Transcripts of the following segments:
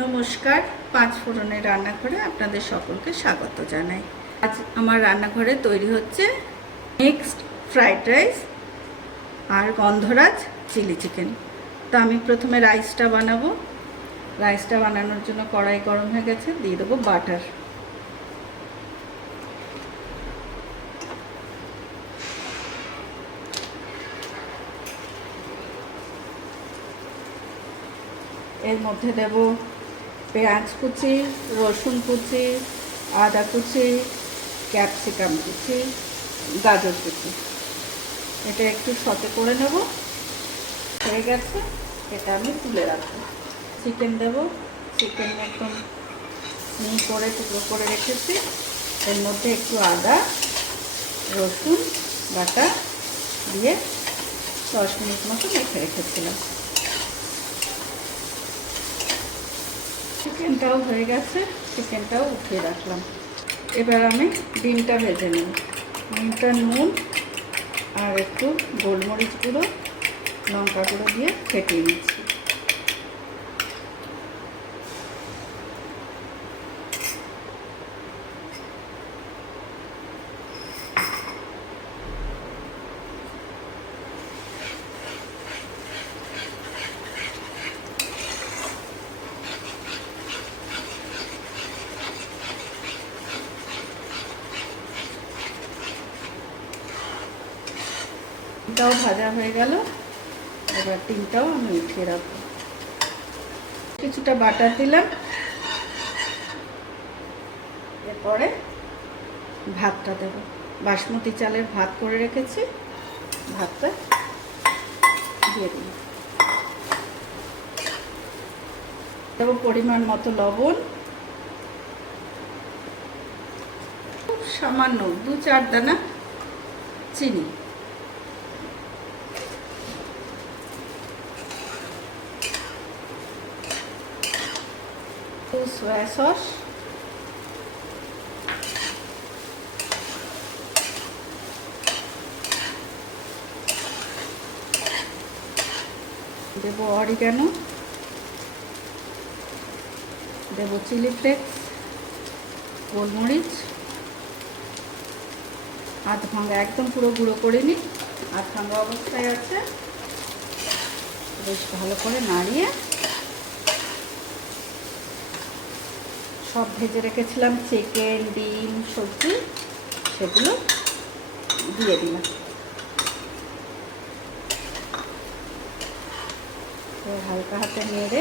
নমস্কার, পাঁচ ফোড়নের রান্নাঘরে আপনাদের সকলকে স্বাগত জানাই। আজ আমার রান্নাঘরে তৈরি হচ্ছে মিক্সড ফ্রাইড রাইস আর গন্ধরাজ চিলি চিকেন। তো আমি প্রথমে রাইসটা বানাবো। রাইসটা বানানোর জন্য কড়াই গরম হয়ে গেছে, দিয়ে দেবো বাটার। এর মধ্যে দেব পেঁয়াজ কুচি, রসুন কুচি, আদা কুচি, ক্যাপসিকাম কুচি, গাজর কুচি। এটা একটু সতে করে নেব। হয়ে গেছে, এটা আমি তুলে রাখবো। চিকেন দেব। চিকেন একদম মিহি করে টুকরো করে রেখেছি। এর মধ্যে একটু আদা রসুন বাটা দিয়ে 10 মিনিট মতো মেখে রেখেছিলাম। চিকেনটাও হয়ে গেছে, চিকেনটাও উঠিয়ে রাখলাম। এবার আমি ডিমটা ভেজে নেব। ডিমটা নুন আর একটু গোলমরিচ গুঁড়ো, লঙ্কা গুঁড়ো দিয়ে ফেটিয়ে নিচ্ছি। ডিমটাও ভাজা হয়ে গেল। এবার ডিমটাও আমি উঠিয়ে রাখবো। কিছুটা বাটার দিলাম। এরপরে ভাতটা দেব। বাসমতি চালের ভাত করে রেখেছি, ভাতটা দিয়ে দিই। দেব পরিমাণ মতো লবণ, খুব সামান্য 2-4 দানা চিনি, সয়া সস, দেব অরিগানো, দেব চিলি ফ্লেক্স, গোলমরিচ, আধ ভাঙা, একদম পুরো গুঁড়ো করে নিই, আধ ভাঙা অবস্থায় আছে। বেশ ভালো করে নাড়িয়ে সব ভেজে রেখেছিলাম চিকেন, ডিম, সবজি, সেগুলো দিয়ে দিলাম। হালকা হাতে নেড়ে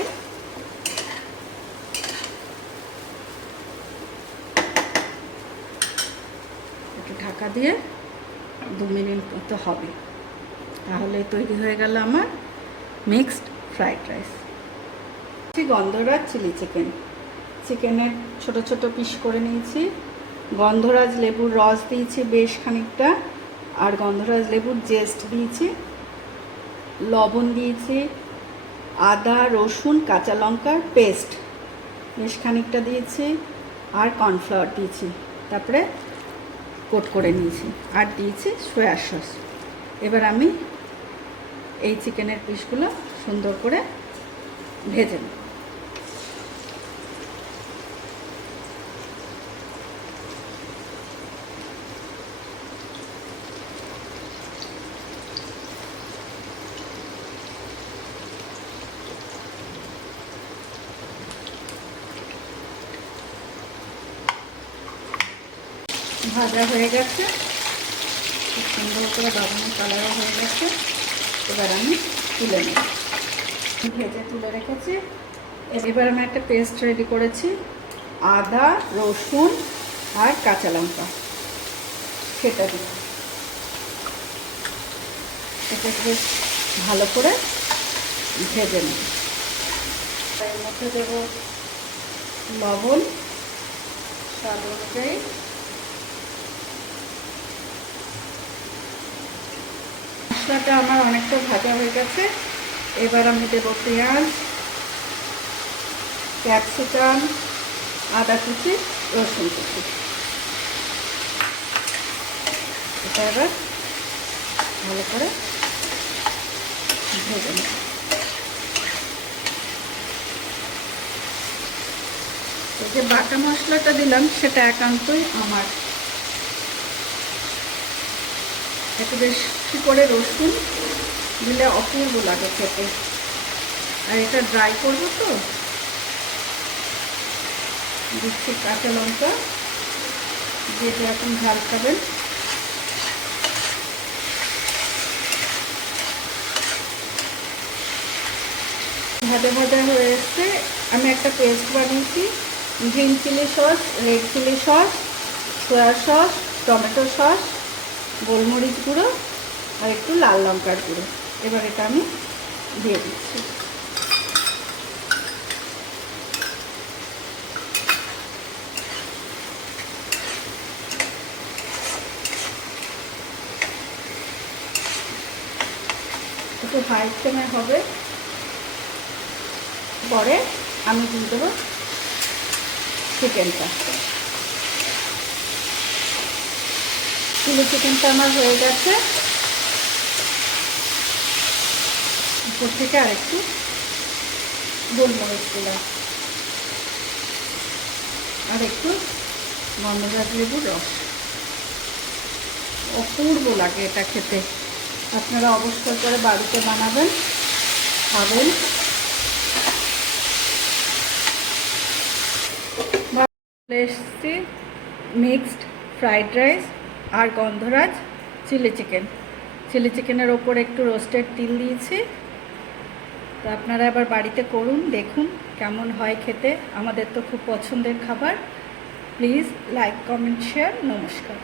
একটু ঢাকা দিয়ে 2 মিনিট মতো হবে। তাহলে তৈরি হয়ে গেল আমার মিক্সড ফ্রাইড রাইস। গন্ধরাজ চিলি চিকেন। চিকেনের ছোট ছোট পিস করে নিয়েছি। গন্ধরাজ লেবুর রস দিয়েছি বেশ খানিকটা, আর গন্ধরাজ লেবুর জেস্ট দিয়েছি, লবণ দিয়েছি, আদা রসুন কাঁচা লঙ্কার পেস্ট বেশ খানিকটা দিয়েছি, আর কর্নফ্লাওয়ার দিয়েছি। তারপরে কোট করে নিয়েছি, আর দিয়েছি সয়া সস। এবার আমি এই চিকেনের পিসগুলো সুন্দর করে ভেজে নেব। ভাজা হয়ে গেছে, খুব সুন্দর করে বাদামি কালারও হয়ে গেছে। এবার আমি তুলে নেব। ভেজে তুলে রেখেছি। এবার আমি একটা পেস্ট রেডি করেছি, আদা রসুন আর কাঁচা লঙ্কা, সেটা দিব। এটা বেশ ভালো করে ভেজে নেব। এর মধ্যে দেব লবণ স্বাদ অনুযায়ী, মশলাটা আমার অনেকটা ভাজা হয়ে গেছে। এবার আমি দেব পেঁয়াজ, ক্যাপসিকাম, আদা কুচি, রসুন কুচি। এটা এবার ভালো করে ভেজে নেব। এই যে বাটা মশলাটা দিলাম সেটা একান্তই আমার। একটু বেশি করে রসুন দিলে অপূর্ব লাগে খেতে। আর এটা ড্রাই করবো তো, দিচ্ছি কাঁচা লঙ্কা, যে যেরকম ঝাল খাবেন। ভাজা ভাজা হয়ে এসছে। আমি একটা পেস্ট বানিয়েছি, green chilli sauce, red chilli sauce, soya sauce, tomato sauce, গোলমরিচ গুঁড়ো আর একটু লাল লঙ্কার গুঁড়ো। এবার এটা আমি দিয়ে দিচ্ছি। একটু হাই ফ্লেমে হবে। পরে আমি দিয়ে দেবো চিকেনটা। চিলি চিকেনটা আমার হয়ে গেছে। উপর থেকে আরেকটু গোলমরিচ দিলাম আর একটু গন্ধরাজ লেবুর রস। অপূর্ব লাগে এটা খেতে। আপনারা অবশ্যই করে বাড়িতে বানাবেন, খাবেন। এসছি মিক্সড ফ্রাইড রাইস আর গন্ধরাজ চিলি চিকেন। চিলি চিকেনের ওপর একটু রোস্টেড তিল দিয়েছি। তো আপনারা এবার বাড়িতে করুন, দেখুন কেমন হয় খেতে। আমাদের তো খুব পছন্দের খাবার। Please like, comment, share. নমস্কার।